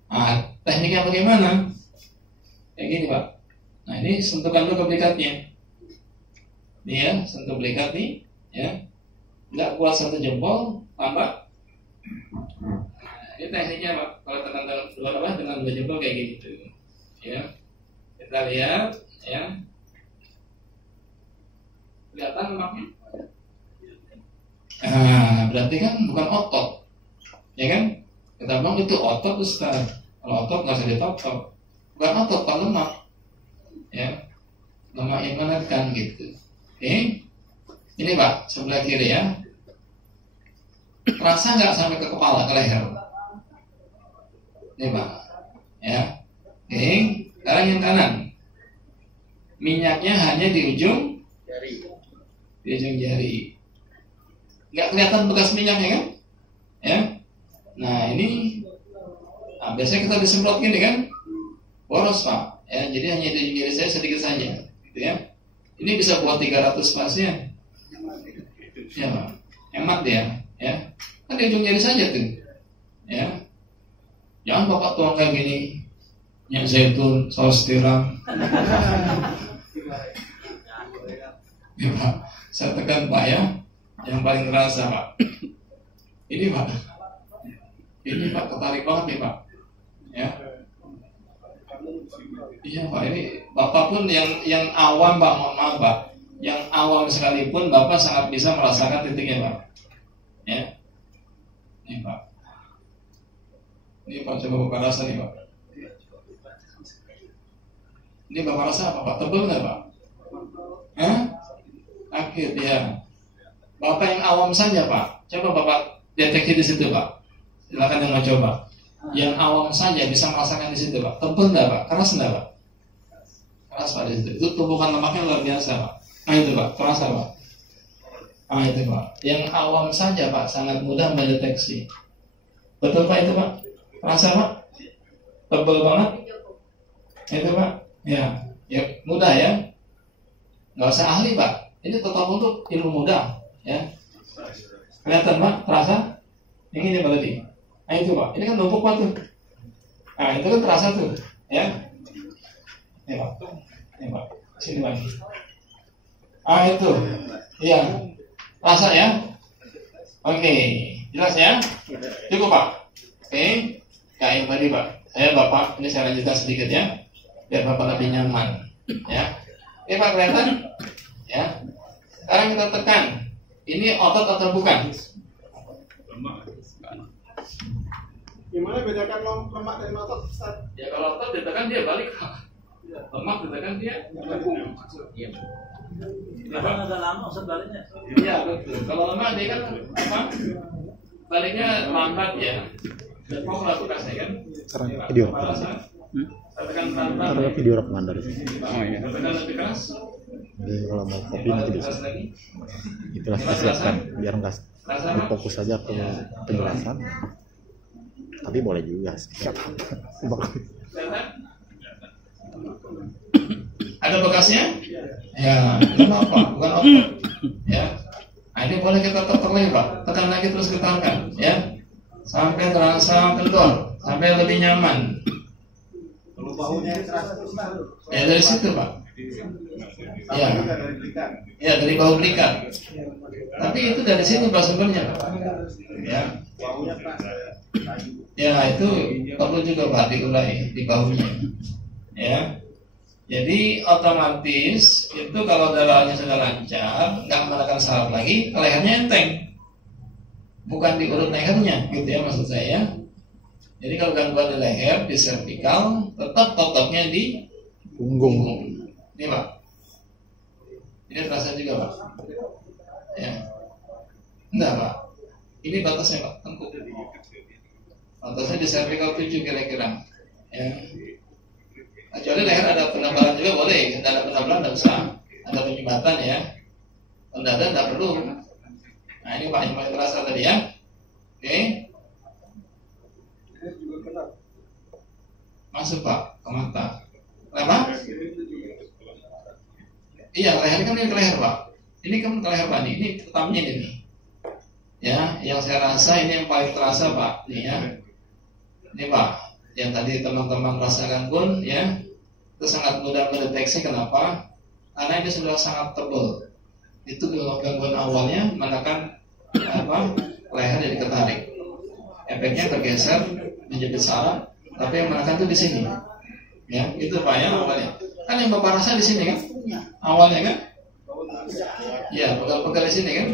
Nah, tekniknya bagaimana? Kayak gini Pak. Nah, ini sentuhkan dulu ke belikatnya. Ini ya, sentuh belikat nih, ya. Nggak kuat 1 jempol, tambah. Nah, ini tekniknya Pak. Kalau tekan dengan 2 jempol kayak gitu, ya. Kita lihat, ya. Kelihatan lemaknya? Nah, berarti kan bukan otot, ya kan? Kita bilang itu otot Ustaz. Kalau otot nggak usah ditotok. Bukan otot, kalau lemak, ya, lemak yang menekan gitu. Oke, ini Pak sebelah kiri ya. Terasa nggak sampai ke kepala, ke leher? Ini Pak, ya. Oke, sekarang yang kanan. Minyaknya hanya di ujung jari. Di ujung jari. Nggak kelihatan bekas minyaknya kan? Ya. Nah ini, biasanya kita disemprot gini kan? Boros Pak. Ya, jadi hanya di jari saya sedikit saja, gitu ya. Ini bisa buat 300 pasien. Ya Pak. Hemat dia, ya. Kan di ujung jari saja tuh, ya. Jangan Bapak tuang kayak gini, minyak zaitun, saus tiram. Ya Pak, saya tekan Pak ya. Yang paling terasa Pak, ini Pak, ketarik banget nih Pak, ya. Iya Pak, ini Bapak pun yang awam Pak, mohon maaf Pak, yang awam sekalipun Bapak sangat bisa merasakan titiknya Pak, ya. Ini Pak, coba Bapak rasa nih Pak. Ini Bapak rasa apa Pak? Tebal nggak Pak? Hah? Akhir ya. Bapak yang awam saja Pak, coba Bapak deteksi di situ Pak. Silakan yang mau coba. Yang awam saja bisa merasakan di situ Pak. Tebal nggak Pak? Keras nggak Pak? Keras Pak di situ. Itu tumpukan lemaknya luar biasa Pak. Nah itu Pak, terasa Pak. Nah itu Pak. Yang awam saja Pak sangat mudah mendeteksi. Betul Pak itu Pak? Terasa Pak? Tebal banget. Itu Pak. Ya mudah ya. Nggak usah ahli Pak. Ini tetap untuk ilmu mudah. Ya, kelihatan Pak, terasa? Yang ini berarti. Nah itu Pak, ini kan numpuk Pak tuh. Nah itu kan terasa tuh, ya. Ini Pak, sini lagi. Ah itu, iya, terasa ya. Oke, jelas ya. Cukup Pak. Oke, kayak yang tadi Pak. Saya Bapak, ini saya lanjutkan sedikit ya, biar Bapak lebih nyaman. Ya, ini Pak kelihatan? Ya. Sekarang kita tekan. Ini otot atau bukan? Gimana bedakan lemak dan otot Ustaz? Ya kalau otot ditekan dia balik. Lemak ditekan dia tepung. Iya. Kadang agak lama Ustaz baliknya. Iya betul. Kalau lemak dia kan apa? Baliknya lambat ya. Dan mau melakukan saya kan? Sekarang video. Tekan pelan-pelan. Ada video rekaman dari sini. Oh iya. Tekan lebih keras. Jadi kalau mau kopi nanti bisa. Itulah kita siapkan biar nggak fokus saja ke penjelasan. Tapi boleh juga. Ada bekasnya? Ya, nggak apa-apa, bukan otot. Ya. Nah, ini boleh kita terlebih Pak. Tekan lagi terus ketangan, ya. Sampai terasa kendor, sampai lebih nyaman. Kalau bahunya terasa terus Ustaz. Ya dari situ Pak. Ya. Ya dari bahu belikat. Tapi itu dari sini Pak sumbernya Pak. Ya. Bahunya terasa. Ya itu perlu juga Pak diulai di bahunya. Ya. Jadi otomatis itu kalau darahnya sudah lancar, nggak menekan saraf lagi, lehernya enteng. Bukan diurut lehernya, gitu ya maksud saya. Jadi kalau gangguan di leher, di servikal, tetap totoknya di punggung. Ini Pak. Ini terasa juga Pak. Ya. Enggak Pak. Ini batasnya Pak, tengkuk. Batasnya di servikal 7 kira-kira. Ya. Kecuali leher ada penebalan juga boleh, tidak ada penebalan tidak usah, ada penyumbatan ya. Pendada tidak perlu. Nah ini Pak yang paling terasa tadi ya. Oke. Masuk Pak ke mata. Kenapa? Iya leher kan ini ke leher Pak. Ini kan ke leher Pak ini utamanya ini. Ya, yang saya rasa ini yang paling terasa Pak, nih ya. Ini Pak, yang tadi teman-teman rasakan pun ya, itu sangat mudah mendeteksi. Kenapa? Karena ini sudah sangat tebal. Itu gangguan awalnya menekan leher jadi ketarik. Efeknya tergeser menjepit saraf, tapi yang menekan itu di sini. Ya, itu Pak ya awalnya. Kan yang Bapak rasa di sini kan? Awalnya kan? Ya, pegal-pegal di sini kan?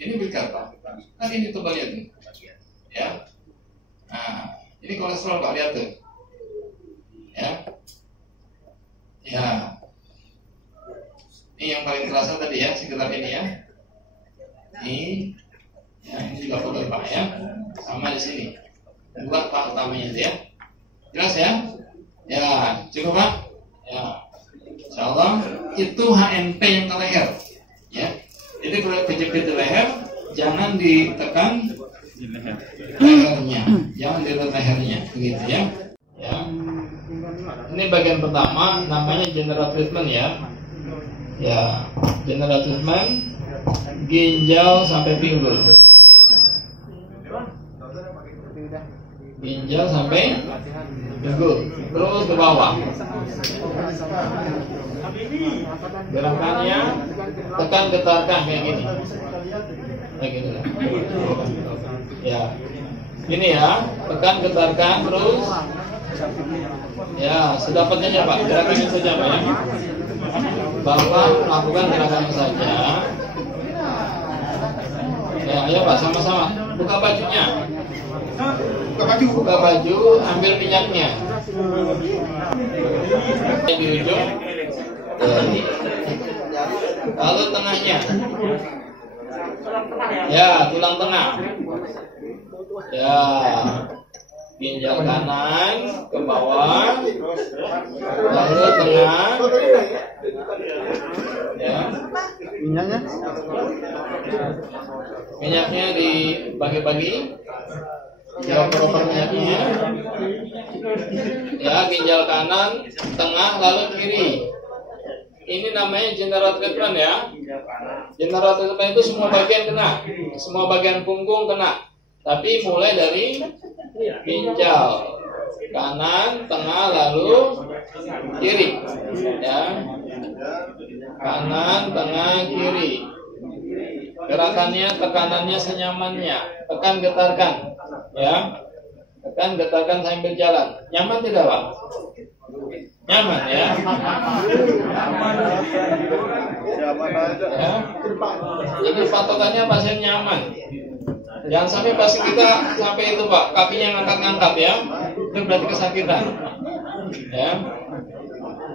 Ini bikat Pak. Kan ini tebalnya tuh. Ya. Nah, ini kolesterol Pak, lihat tuh. Ya. Ya. Ini yang paling terasa tadi ya, sekitar ini ya. Ini. Ya, ini juga pegal Pak ya. Sama di sini. Dua Pak utamanya itu ya. Jelas ya? Ya, cukup Pak? Ya. Insyaallah itu HMP yang ke leher. Ya. Jadi kalau kejepit di leher, jangan ditekan lehernya, jangan ditekan lehernya, begitu ya. Ya. Ini bagian pertama, namanya general treatment ya. Ya, general treatment, ginjal sampai pinggul. Ginjal sampai pinggul, terus ke bawah. Gerakannya tekan getarkan kayak gini. Kayak gini lah. Ya. Ini ya, tekan getarkan terus. Ya, sedapatnya Pak. Gerakannya saja Pak ya. Bapak lakukan gerakannya saja. Ya, ayo Pak sama-sama. Buka bajunya. Buka baju, ambil minyaknya. Di ujung. Lalu tengahnya. Ya, tulang tengah. Ya. Ginjal kanan ke bawah. Lalu tengah. Ya. Minyaknya? Minyaknya dibagi-bagi. Dioper-oper minyaknya. Ya, ginjal kanan, tengah, lalu kiri. Ini namanya general treatment ya. General treatment itu semua bagian kena, semua bagian punggung kena. Tapi mulai dari ginjal kanan, tengah, lalu kiri. Ya, kanan, tengah, kiri. Gerakannya, tekanannya senyamannya. Tekan, getarkan. Ya, tekan, getarkan sambil jalan. Nyaman tidak Pak? Nyaman ya. Ya. Jadi patokannya pasien nyaman. Jangan sampai pasien kita sampai itu Pak, kakinya ngangkat-ngangkat ya. Itu berarti kesakitan. Ya.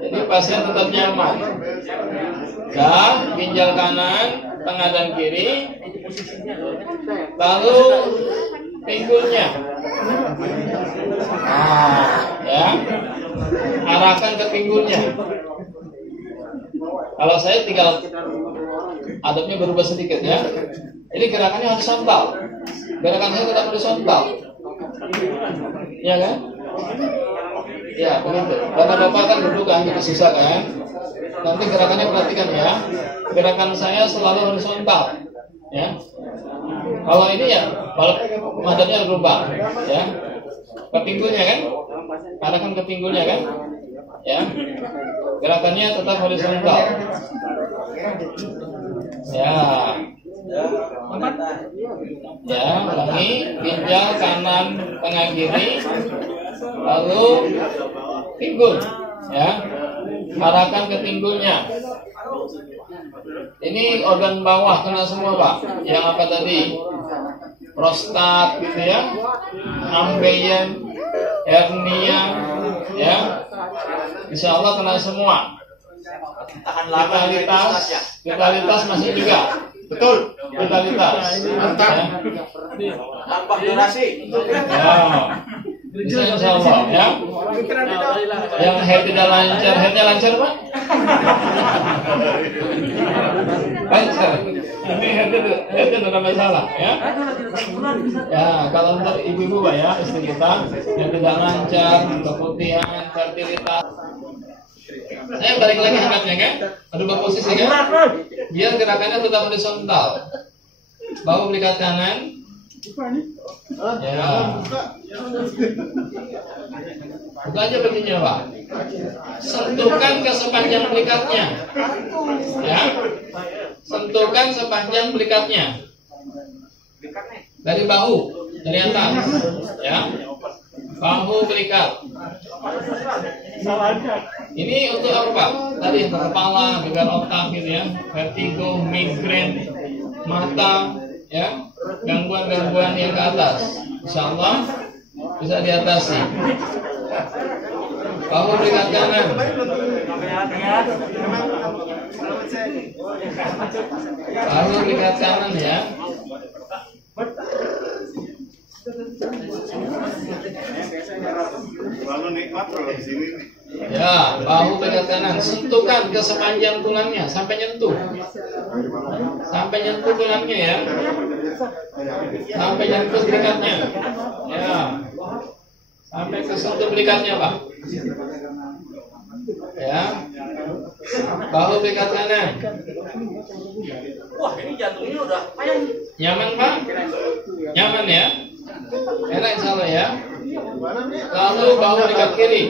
Jadi pasien tetap nyaman. Ya, ginjal kanan, tengah dan kiri. Lalu pinggulnya. Ya. Arahkan ke pinggulnya. Kalau saya tinggal adabnya berubah sedikit ya. Ini gerakannya horizontal. Gerakan saya tetap horizontal. Ya kan? Ya begitu. Karena Bapak kan duduk kan, jadi susah kan. Nanti gerakannya perhatikan ya. Gerakan saya selalu horizontal. Ya. Kalau ini ya, madhabnya berubah. Ya. Ke pinggulnya kan? Arahkan ke pinggulnya kan? Ya. Gerakannya tetap horizontal. Ya. Ya, ulangi. Ginjal kanan, tengah, kiri. Lalu pinggul. Ya. Arahkan ke pinggulnya. Ini organ bawah kena semua Pak. Yang apa tadi? Prostat gitu ya. Ambeien, hernia, ya. Insya Allah kena semua. Vitalitas masih juga. Betul. Vitalitas. Tambah durasi. Ya. Bisa insya Allah ya. Yang head tidak lancar, headnya lancar Pak? Lancar. Ini headnya tidak ada masalah ya. Ya, kalau untuk ibu-ibu Pak ya, istri kita yang tidak lancar, keputihan, fertilitas. Saya balik lagi angkatnya kan, rubah posisi kan, biar gerakannya tetap horizontal. Bahu belikat kanan. Ya. Buka aja begini Pak. Sentuhkan ke sepanjang belikatnya. Ya. Sentuhkan sepanjang belikatnya. Dari bahu, dari atas. Ya. Bahu belikat. Ini untuk apa Pak? Tadi untuk kepala, juga otak gitu ya. Vertigo, migrain, mata, ya, gangguan-gangguan yang ke atas. Insya Allah bisa diatasi. Bahu belikat kanan. Bahu belikat kanan ya. Lalu nikmat kalau di sini. Ya, bahu belikat kanan. Sentuhkan ke sepanjang tulangnya sampai nyentuh. Sampai nyentuh tulangnya ya. Sampai nyentuh belikatnya. Ya. Sampai ke sentuh belikatnya, Pak. Ya. Bahu belikat kanan. Wah, ini jantungnya udah payah. Nyaman, Pak? Nyaman ya? Enak insya Allah ya. Lalu bahu belikat kiri.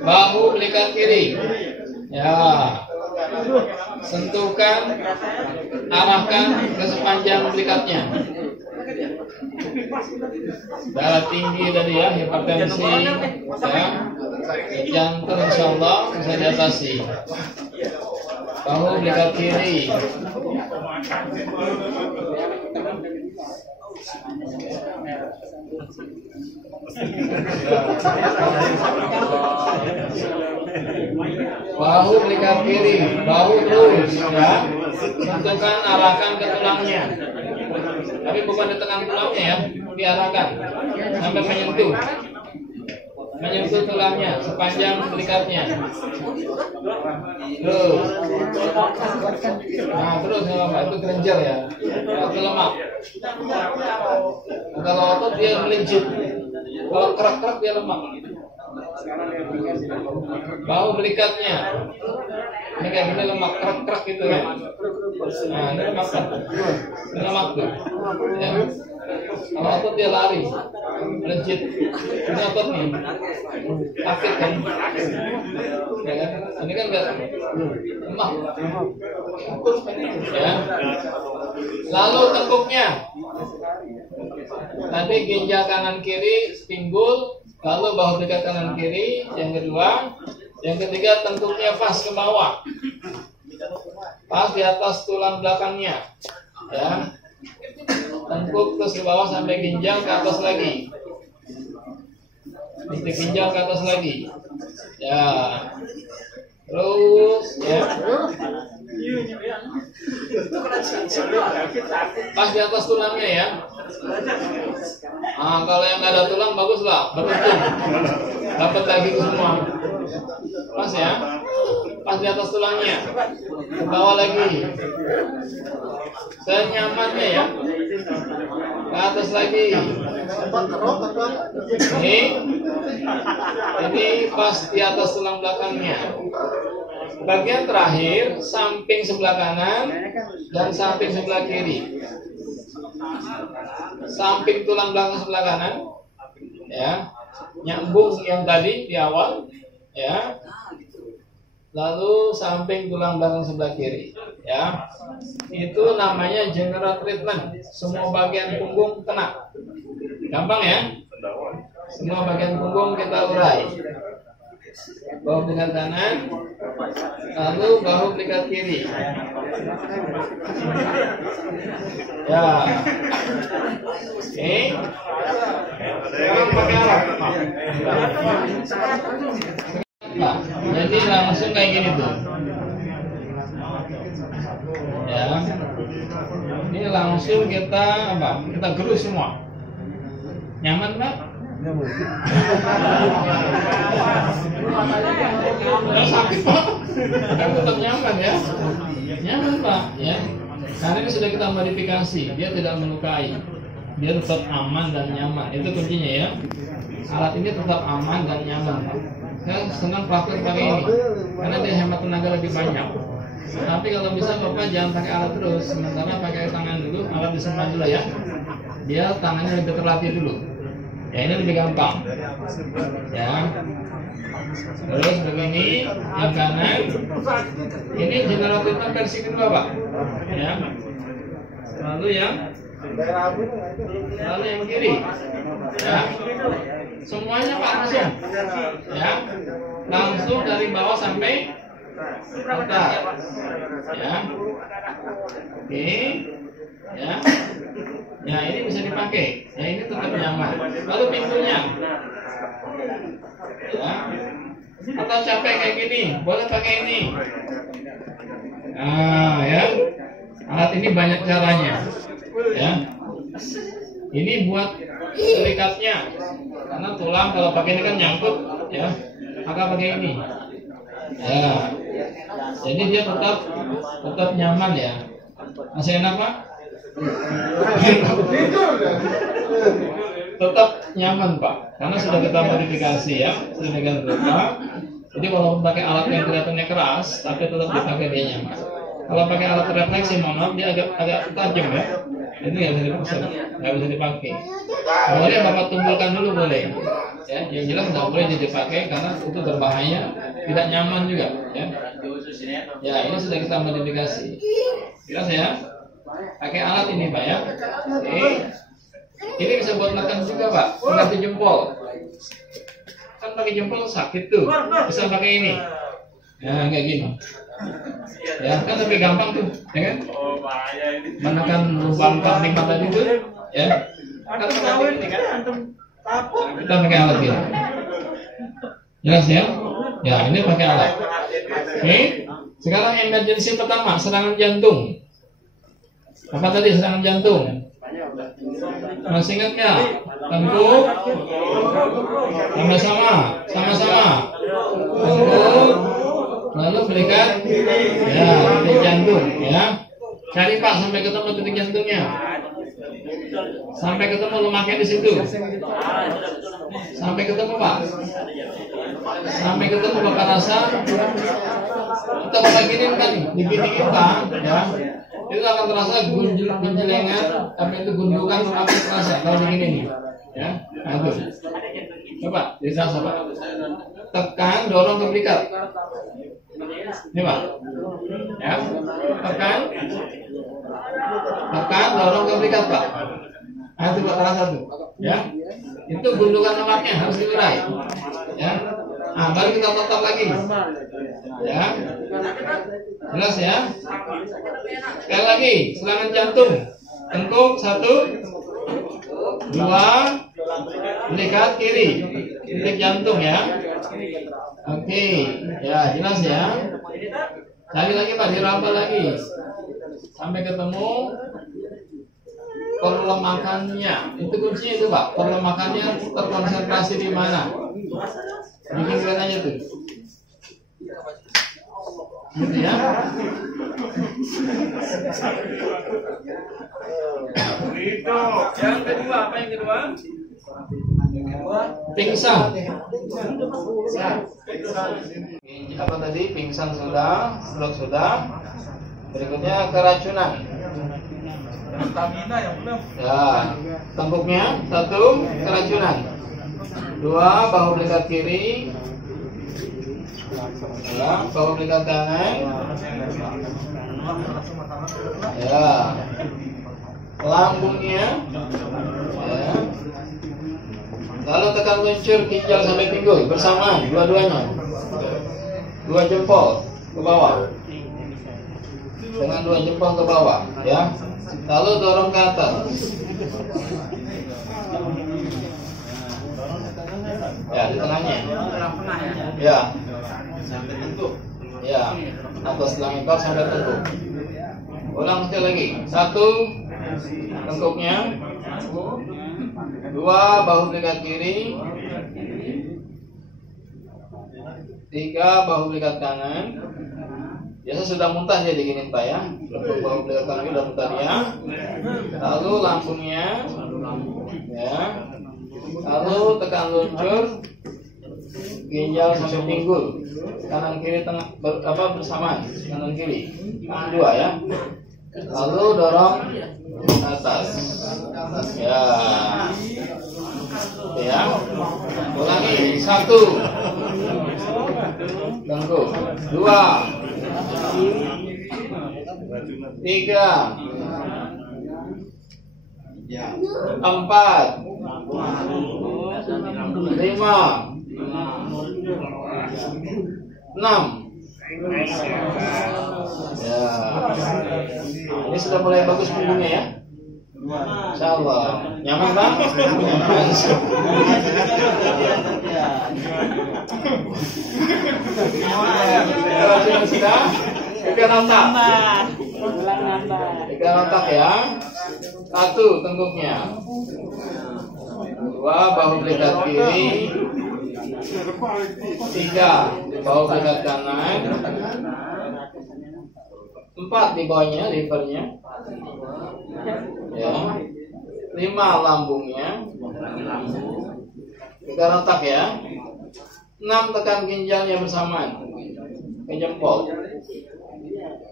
Bahu belikat kiri. Ya. Sentuhkan, arahkan ke sepanjang belikatnya. Darah tinggi tadi ya, hipertensi, ya, jantung insya Allah bisa diatasi. Bahu belikat kiri. Bahu belikat kiri, bahu terus ya. Sentuhkan, arahkan ke tulangnya. Tapi bukan di tengah tulangnya ya, diarahkan sampai menyentuh. Menyentuh tulangnya sepanjang belikatnya. Terus. Nah, terus apa? Itu kelenjar ya. Itu lemak. Kalau otot dia melejit. Kalau kerak-kerak dia lemak. Bahu belikatnya. Ini kayak gini lemak kerak-kerak gitu ya. Nah, ini lemak kan. Ini lemak tuh. Ya. Kalau otot dia lari, melejit. Ini otot nih. Aktif kan. Ya kan? Ini kan enggak lemah. Ya. Lalu tengkuknya. Tadi ginjal kanan kiri pinggul, lalu bahu belikat kanan kiri, yang kedua, yang ketiga tengkuknya pas ke bawah, pas di atas tulang belakangnya, ya, tengkuk terus ke bawah sampai ginjal ke atas lagi, titik ginjal ke atas lagi, ya, terus, ya, pas di atas tulangnya ya. Nah, kalau yang nggak ada tulang bagus lah, beruntung dapat daging semua. Pas ya, pas di atas tulangnya, ke bawah lagi, senyamannya ya, ke atas lagi. Ini pas di atas tulang belakangnya. Bagian terakhir, samping sebelah kanan dan samping sebelah kiri. Samping tulang belakang sebelah kanan, ya, nyambung yang tadi di awal, ya. Lalu samping tulang belakang sebelah kiri, ya. Itu namanya general treatment. Semua bagian punggung kena. Gampang ya? Semua bagian punggung kita urai. Bahu belikat kanan, lalu bahu belikat kiri. Ya. Oke. Sekarang pakai arah. Nah, jadi langsung kayak gini tuh. Ya. Ini langsung kita apa? Kita gerus semua. Nyaman Pak? Nggak sakit Pak, kan tetap nyaman ya, nyaman Pak ya. Karena ini sudah kita modifikasi, dia tidak melukai, dia tetap aman dan nyaman. Itu kuncinya ya. alat ini tetap aman dan nyaman, Pak. Saya senang praktek pakai ini karena dia hemat tenaga lebih banyak. Tapi kalau bisa Bapak jangan pakai alat terus, sementara pakai tangan dulu, alat disimpan dulu ya. Dia tangannya lebih terlatih dulu. Ya ini lebih gampang. Ya. Terus begini, yang kanan. Ini generator versi kedua, Pak. Ya. Lalu yang kiri. Ya. Semuanya Pak langsung. Ya. Langsung dari bawah sampai atas. Ya. Oke. Ya. Ya, ini bisa dipakai. Ya, ini tetap nyaman. Lalu pintunya. Ya. Atau capek kayak gini, boleh pakai ini. Nah, ya. Alat ini banyak caranya. Ya. Ini buat serikatnya. Karena tulang kalau pakai ini kan nyangkut, ya. Maka pakai ini. Ya. Jadi dia tetap nyaman ya. Masih enak, Pak? Tetap nyaman, Pak, karena sudah kita modifikasi ya, sedemikian rupa. Jadi walaupun pakai alat yang kelihatannya keras, tapi tetap dipakai dia nyaman. Kalau pakai alat refleksi, mohon maaf, dia agak tajam ya. Ini nggak bisa dipakai, nggak bisa dipakai. Boleh Bapak tumbulkan dulu boleh. Ya, yang jelas nggak boleh dipakai karena itu berbahaya, tidak nyaman juga. Ya, ya ini sudah kita modifikasi. Jelas ya. Pakai alat ini Pak ya. Oke. Ini bisa buat makan juga Pak, mengganti jempol. Kan pakai jempol sakit tuh, bisa pakai ini. Ya kayak gini. Ya kan lebih gampang tuh, ya kan? Menekan lubang kambing tadi itu, ya. Kan pakai ini kan? Kita pakai alat ini. Jelas ya? Ya ini pakai alat. Oke. Sekarang emergency pertama, serangan jantung. Apa tadi serangan jantung? Masih ingat nggak? Tengkuk, sama-sama. Tengkuk, lalu berikan, ya titik jantung, ya. Cari Pak sampai ketemu titik jantungnya, sampai ketemu lemaknya di situ, sampai ketemu Pak, sampai ketemu Bapak rasa. Kita Bapak gini kan, diginiin Pak, ya. Itu akan terasa gunjelengan, tapi itu gundukan akan terasa kalau begini nih, ya. Nah, itu. Coba, dirasa Pak. Tekan, dorong ke belikat. Ini Pak, ya. Tekan, dorong ke belikat Pak. Nah, itu Pak terasa tuh, ya. Itu gundukan lemaknya harus diurai, ya. Nah, baru kita tetap lagi, ya. Jelas ya. Sekali lagi, serangan jantung. Tengkuk 1, 2, belikat kiri, titik jantung ya. Oke, ya jelas ya. Cari lagi Pak, diraba lagi sampai ketemu perlemakannya. Itu kuncinya itu Pak. Perlemakannya terkonsentrasi di mana? Bikin keren aja tuh. Gitu ya. Itu. Yang kedua, apa yang kedua? Pingsan. Apa tadi? Pingsan sudah, stroke sudah. Berikutnya keracunan. Stamina yang belum. Ya, tengkuknya 1, keracunan. 2, bahu belikat kiri. Ya, bahu belikat kanan. Ya, lambungnya. Ya. Lalu tekan luncur ginjal sampai pinggul bersamaan dua-duanya. 2 jempol ke bawah. Dengan 2 jempol ke bawah, ya. Lalu dorong ke atas. Ya, di tengahnya. Ya. Ya, atas tulang ekor sampai tengkuk. Ulang sekali lagi. 1, tengkuknya. 2, bahu belikat kiri. 3, bahu belikat kanan. Biasa sudah muntah jadi gini Pak ya. Bahu belikat kanan sudah muntah dia. Lalu lambungnya. Ya. Lalu tekan luncur, ginjal sampai pinggul, kanan kiri tengah bersamaan, kanan kiri, tangan dua ya. Lalu dorong atas, ya, ya. Ulangi, 1, tengkuk, 2, 3, 4, 5, 6. Ya, ini sudah mulai bagus punggungnya ya. Insyaallah. Nyaman Bang? Nyaman. Kalau sudah, tiga otak. Tiga otak ya. 1, tengkuknya. 2, bahu belikat kiri. 3, bahu belikat kanan. 4, di bawahnya, livernya. Ya. 5, lambungnya. 3, otak ya. 6, tekan ginjalnya bersamaan ke jempol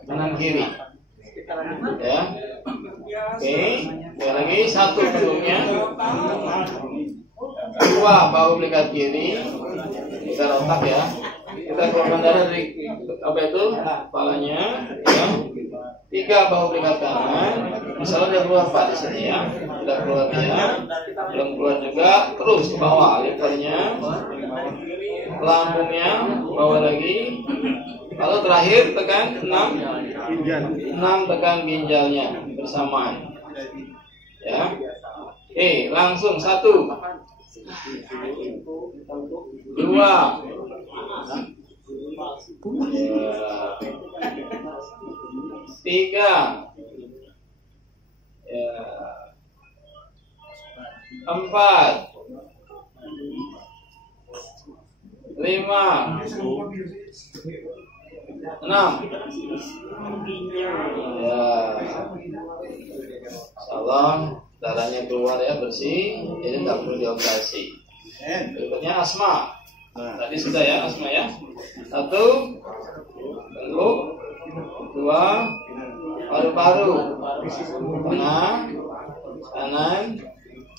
kanan kiri. Ya. Oke, sekali lagi 1, tengkuknya. 2, bahu belikat kiri. 3, otak ya. Kita keluarkan darah dari kepalanya ya. 3, bahu belikat kanan. Misalnya udah keluar Pak di sini ya. Udah keluar ya. Belum keluar juga, terus ke bawah livernya. Lambungnya bawah lagi. Lalu terakhir tekan 6, tekan ginjalnya bersamaan. Ya. Oke, langsung 1, 2, 3, 4, 5, 6. Ya, insyaallah darahnya keluar ya, bersih, jadi tidak perlu dioperasi. Berikutnya asma. Tadi sudah ya asma ya. 1, tengkuk. 2, paru-paru. Tengah, kanan,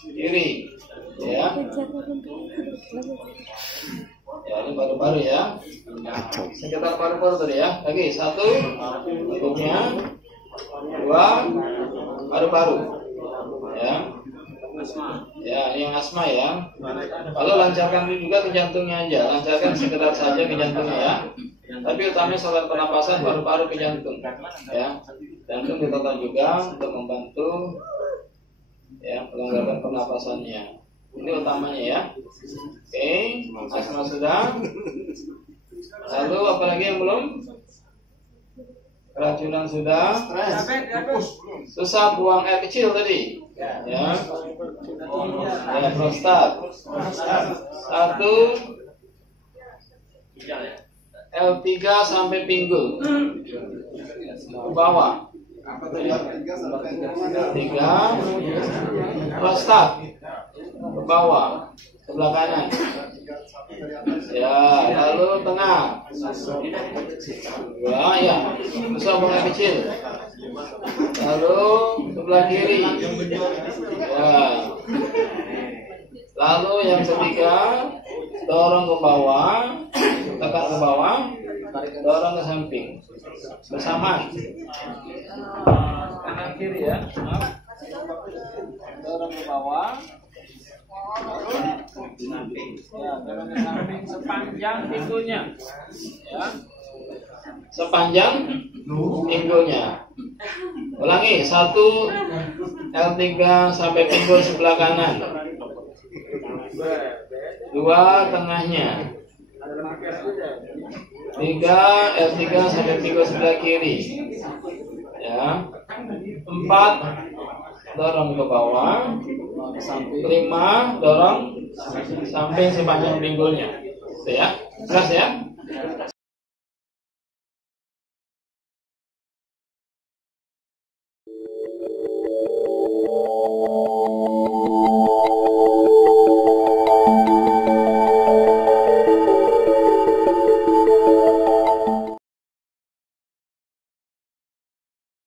kiri. Ya. Ya, ini paru-paru ya. Sekitar paru-paru tadi ya. Lagi 1, tengkuknya. 2, paru-paru. Ya. Ya, ini yang asma ya. Lalu lancarkan juga ke jantungnya aja. Lancarkan sekedar saja ke jantungnya ya. Tapi utamanya saluran pernapasan, paru-paru ke jantung. Ya. Jantung ditekan juga untuk membantu ya pelonggaran pernapasannya. Ini utamanya ya. Oke, asma sudah. Lalu apalagi yang belum? Keracunan sudah. Susah buang air kecil tadi. Ya. Ya, prostat. 1, L3 sampai pinggul. Ke bawah. 3, prostat. Ke bawah, sebelah kanan. Ya, lalu tengah. 2, ya. Susah buang air kecil. Lalu sebelah kiri. Ya. Lalu yang ketiga, dorong ke bawah, tekan ke bawah, dorong ke samping, bersamaan. Kanan kiri ya. Dorong ke bawah. Ya, dorong ke samping sepanjang pinggulnya. Ya. Sepanjang pinggulnya. Ulangi, 1, L3 sampai pinggul sebelah kanan. 2, tengahnya. 3, L3 sampai pinggul sebelah kiri. Ya. 4, dorong ke bawah. 5, dorong samping sepanjang pinggulnya. Ya, keras ya.